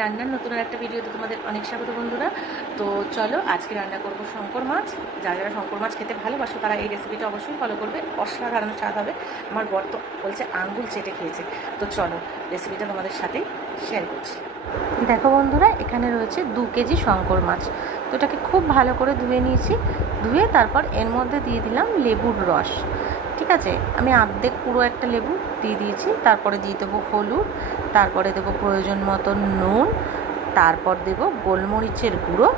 রান্নার নতুন একটা ভিডিওতে তোমাদের অনেক স্বাগত বন্ধুরা। তো চলো আজকে রান্না করব শঙ্কর মাছ। যারা যারা শঙ্কর মাছ খেতে ভালোবাসো, তারা এই রেসিপিটা অবশ্যই ফলো করবে। অসাধারণ স্বাদ হবে। আমার বর তো বলছে আঙ্গুল চেটে খেয়েছে। তো চলো রেসিপিটা তোমাদের সাথেই শেয়ার করছি। দেখো বন্ধুরা, এখানে রয়েছে দু কেজি শঙ্কর মাছ। তো এটাকে খুব ভালো করে ধুয়ে নিয়েছি। ধুয়ে তারপর এর মধ্যে দিয়ে দিলাম লেবুর রস। ঠিক আছে? আমি অর্ধেক পুরো একটা লেবু দিয়ে দিয়েছি। তারপরে দিয়ে দেবো হলুদ, তারপরে দেবো প্রয়োজন মতো নুন, তারপর দেবো গোলমরিচের গুঁড়ো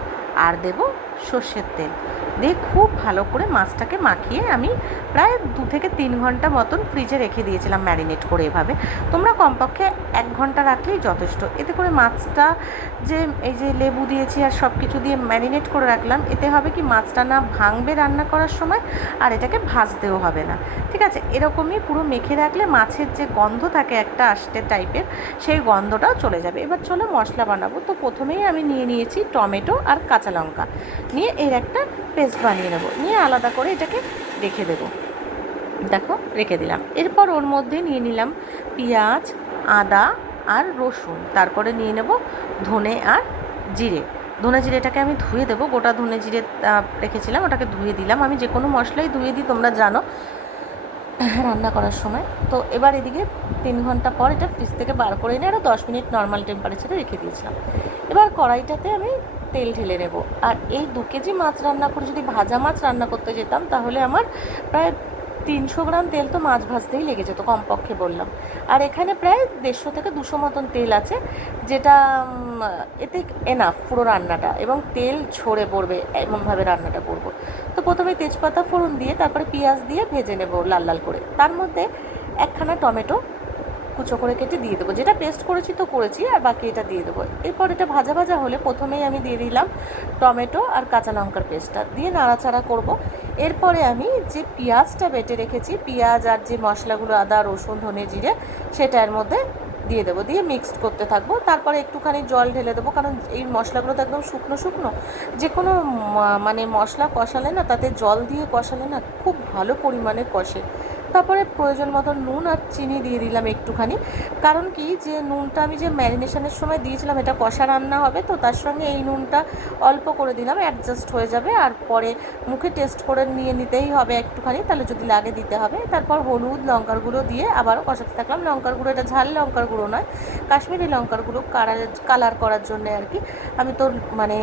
আর দেবো সর্ষের তেল। দিয়ে খুব ভালো করে মাছটাকে মাখিয়ে আমি প্রায় দু থেকে তিন ঘণ্টা মতন ফ্রিজে রেখে দিয়েছিলাম ম্যারিনেট করে এভাবে। তোমরা কমপক্ষে এক ঘণ্টা রাখলেই যথেষ্ট। এতে করে মাছটা যে এই যে লেবু দিয়েছি আর সব কিছু দিয়ে ম্যারিনেট করে রাখলাম, এতে হবে কি মাছটা না ভাঙবে রান্না করার সময় আর এটাকে ভাজতেও হবে না। ঠিক আছে? এরকমই পুরো মেখে রাখলে মাছের যে গন্ধ থাকে একটা আসতে টাইপের সেই গন্ধটাও চলে যাবে। এবার চলো মশলা বানাবো। তো প্রথমেই আমি নিয়ে নিয়েছি টমেটো আর কাঁচা লঙ্কা। নিয়ে এর একটা পেস্ট বানিয়ে নেব। নিয়ে আলাদা করে এটাকে রেখে দেবো। দেখো, রেখে দিলাম। এরপর ওর মধ্যে নিয়ে নিলাম পেঁয়াজ, আদা আর রসুন। তারপরে নিয়ে নেব ধনে আর জিরে। ধনে জিরেটাকে আমি ধুয়ে দেবো। গোটা ধনে জিরে রেখেছিলাম, ওটাকে ধুয়ে দিলাম। আমি যে কোনো মশলাই ধুয়ে দিই, তোমরা জানো রান্না করার সময়। তো এবার এদিকে তিন ঘণ্টা পর এটা ফ্রিজ থেকে বার করে এনে আরও দশ মিনিট নর্মাল টেম্পারেচারে রেখে দিয়েছিলাম। এবার কড়াইটাতে আমি তেল ঢেলে নেব। আর এই দু কেজি মাছ রান্না করে যদি ভাজা মাছ রান্না করতে যেতাম, তাহলে আমার প্রায় তিনশো গ্রাম তেল তো মাছ ভাজতেই লেগে যেত, কমপক্ষে বললাম। আর এখানে প্রায় দেড়শো থেকে দুশো মতন তেল আছে, যেটা এতে এনাফ পুরো রান্নাটা এবং তেল ঝরে পড়বে, এমনভাবে রান্নাটা করব। তো প্রথমে তেজপাতা ফোড়ন দিয়ে, তারপরে পেঁয়াজ দিয়ে ভেজে নেব লাল লাল করে। তার মধ্যে একখানা টমেটো কুচো করে কেটে দিয়ে দেবো। যেটা পেস্ট করেছি তো করেছি, আর বাকি এটা দিয়ে দেবো। এরপর এটা ভাজা ভাজা হলে প্রথমেই আমি দিয়ে দিলাম টমেটো আর কাঁচা লঙ্কার পেস্টটা দিয়ে নাড়াচাড়া করব। এরপরে আমি যে পেঁয়াজটা বেটে রেখেছি, পেঁয়াজ আর যে মশলাগুলো, আদা, রসুন, ধনে জিরে, সেটা এর মধ্যে দিয়ে দেবো। দিয়ে মিক্সড করতে থাকব। তারপরে একটুখানি জল ঢেলে দেবো, কারণ এই মশলাগুলো তো একদম শুকনো শুকনো। যে কোনো মানে মশলা কষালে না, তাতে জল দিয়ে কষালে না, খুব ভালো পরিমাণে কষে। তারপরে প্রয়োজন মতো নুন আর চিনি দিয়ে দিলাম একটুখানি। কারণ কি? যে নুনটা আমি যে ম্যারিনেশনের সময় দিয়েছিলাম, এটা কষা রান্না হবে, তো তার সঙ্গে এই নুনটা অল্প করে দিলাম অ্যাডজাস্ট হয়ে যাবে। আর পরে মুখে টেস্ট করে নিয়ে নিতেই হবে একটুখানি, তাহলে যদি লাগে দিতে হবে। তারপর হলুদ, লঙ্কার গুঁড়ো দিয়ে আবারও কষাতে থাকলাম। লঙ্কার গুঁড়ো এটা ঝাল লঙ্কার গুঁড়ো নয়, কাশ্মীরি লঙ্কার গুঁড়ো কালার কালার করার জন্য আর কি। আমি তো মানে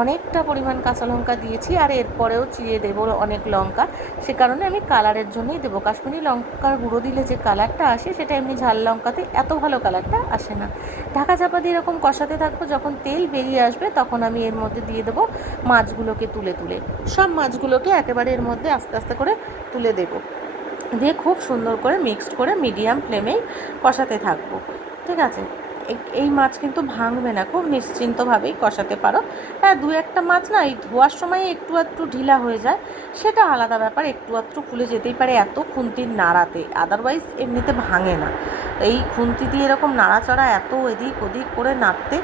অনেকটা পরিমাণ কাঁচা লঙ্কা দিয়েছি, আর এরপরেও চিড়ে দেবো অনেক লঙ্কা। সে কারণে আমি কালারের জন্যই দেবো। কাশ্মীরি লঙ্কার গুঁড়ো দিলে যে কালারটা আসে, সেটা এমনি ঝাল লঙ্কাতে এত ভালো কালারটা আসে না। ঢাকা চাপা দিয়ে এরকম কষাতে থাকব, যখন তেল বেরিয়ে আসবে, তখন আমি এর মধ্যে দিয়ে দেবো মাছগুলোকে তুলে তুলে। সব মাছগুলোকে একেবারে এর মধ্যে আস্তে আস্তে করে তুলে দেবো। দিয়ে খুব সুন্দর করে মিক্সড করে মিডিয়াম ফ্লেমেই কষাতে থাকব। ঠিক আছে? এই- মাছ কিন্তু ভাঙবে না, খুব নিশ্চিন্তভাবেই কষাতে পারো। হ্যাঁ দু একটা মাছ না, এই ধোয়ার সময় একটু আধটু ঢিলা হয়ে যায়, সেটা আলাদা ব্যাপার, একটু আধটু খুলে যেতেই পারে এত খুন্তির নাড়াতে আদারওয়াইজ এমনিতে ভাঙে না। এই খুন্তি দিয়ে এরকম নাড়াচড়া এত এদিক ওদিক করে নাড়তে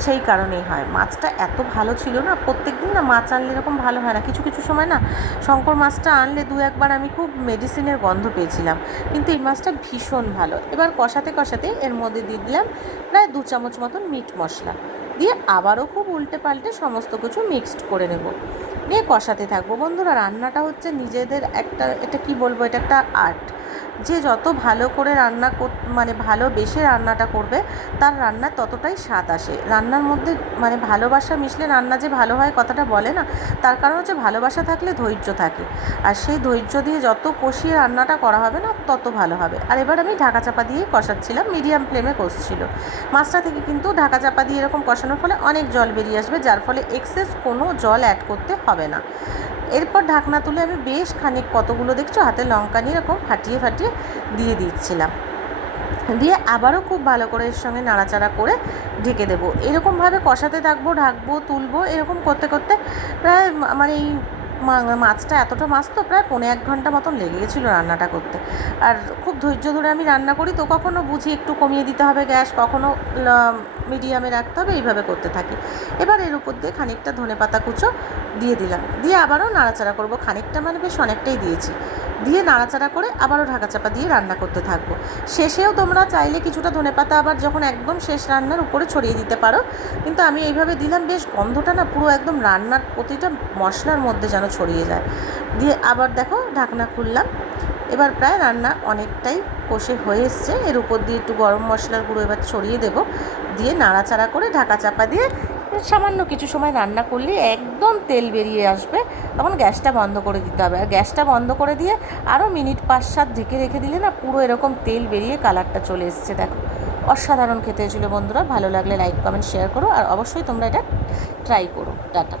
সেই কারণেই হয়। মাছটা এত ভালো ছিল না প্রত্যেক দিন না মাছ আনলে এরকম ভালো হয় না। কিছু কিছু সময় না শঙ্কর মাছটা আনলে দু একবার আমি খুব মেডিসিনের গন্ধ পেয়েছিলাম। কিন্তু এই মাছটা ভীষণ ভালো। এবার কষাতে কষাতে এর মধ্যে দিয়ে দিলাম প্রায় দু চামচ মতন মিট মশলা। দিয়ে আবারও খুব উল্টে পাল্টে সমস্ত কিছু মিক্সড করে নেব। নিয়ে কষাতে থাকব। বন্ধুরা, রান্নাটা হচ্ছে নিজেদের একটা, এটা কি বলব? এটা একটা আর্ট যে যত ভালো করে রান্না মানে ভালোবেসে রান্নাটা করবে, তার রান্নার ততটাই স্বাদ আসে। রান্নার মধ্যে মানে ভালোবাসা মিশলে রান্না যে ভালো হয় কথাটা বলে না, তার কারণ হচ্ছে ভালোবাসা থাকলে ধৈর্য থাকে। আর সেই ধৈর্য দিয়ে যত কষিয়ে রান্নাটা করা হবে না, তত ভালো হবে। আর এবার আমি ঢাকা চাপা দিয়ে কষাচ্ছিলাম, মিডিয়াম ফ্লেমে কষছিল। মাছটা থেকে কিন্তু ঢাকা চাপা দিয়ে এরকম কষানোর ফলে অনেক জল বেরিয়ে আসবে, যার ফলে এক্সেস কোনো জল অ্যাড করতে হবে না। এরপর ঢাকনা তুলে আমি বেশ খানিক কতগুলো দেখছ, হাতে লঙ্কা নিয়ে এরকম ফাটিয়ে ফাটিয়ে দিয়ে দিচ্ছিলাম। দিয়ে আবারও খুব ভালো করে এর সঙ্গে নাড়াচাড়া করে ঢেকে দেবো। এরকমভাবে কষাতে থাকব, ঢাকবো, তুলবো, এরকম করতে করতে প্রায় আমার এই মা- মাছটা এতটা মাছ তো প্রায় পৌনে এক ঘণ্টা মতন লেগে গেছিল রান্নাটা করতে। আর খুব ধৈর্য ধরে আমি রান্না করি, তো কখনও বুঝি একটু কমিয়ে দিতে হবে গ্যাস কখনও মিডিয়ামে রাখতে হবে, এইভাবে করতে থাকি। এবার এর উপর দিয়ে খানিকটা ধনে পাতা কুচো দিয়ে দিলাম। দিয়ে আবারও নাড়াচাড়া করব। খানিকটা মানে বেশ অনেকটাই দিয়েছি। দিয়ে নাড়াচাড়া করে আবারও ঢাকা চাপা দিয়ে রান্না করতে থাকব। শেষেও তোমরা চাইলে কিছুটা ধনেপাতা আবার যখন একদম শেষ রান্নার উপরে ছড়িয়ে দিতে পারো, কিন্তু আমি এইভাবে দিলাম, বেশ গন্ধটা না পুরো একদম রান্নার প্রতিটা মশলার মধ্যে যেন ছড়িয়ে যায়। দিয়ে আবার দেখো ঢাকনা খুললাম। এবার প্রায় রান্না অনেকটাই কষে হয়ে এসছে। এর উপর দিয়ে একটু গরম মশলার গুঁড়ো এবার ছড়িয়ে দেবো। দিয়ে নাড়াচাড়া করে ঢাকা চাপা দিয়ে সামান্য কিছু সময় রান্না করলে একদম তেল বেরিয়ে আসবে, তখন গ্যাসটা বন্ধ করে দিতে হবে। আর গ্যাসটা বন্ধ করে দিয়ে আরও মিনিট পাঁচ সাত ঢেকে রেখে দিলে না পুরো এরকম তেল বেরিয়ে কালারটা চলে এসছে, দেখো। অসাধারণ খেতে হয়েছিল বন্ধুরা, ভালো লাগলে লাইক, কমেন্ট, শেয়ার করো, আর অবশ্যই তোমরা এটা ট্রাই করো। টাটা।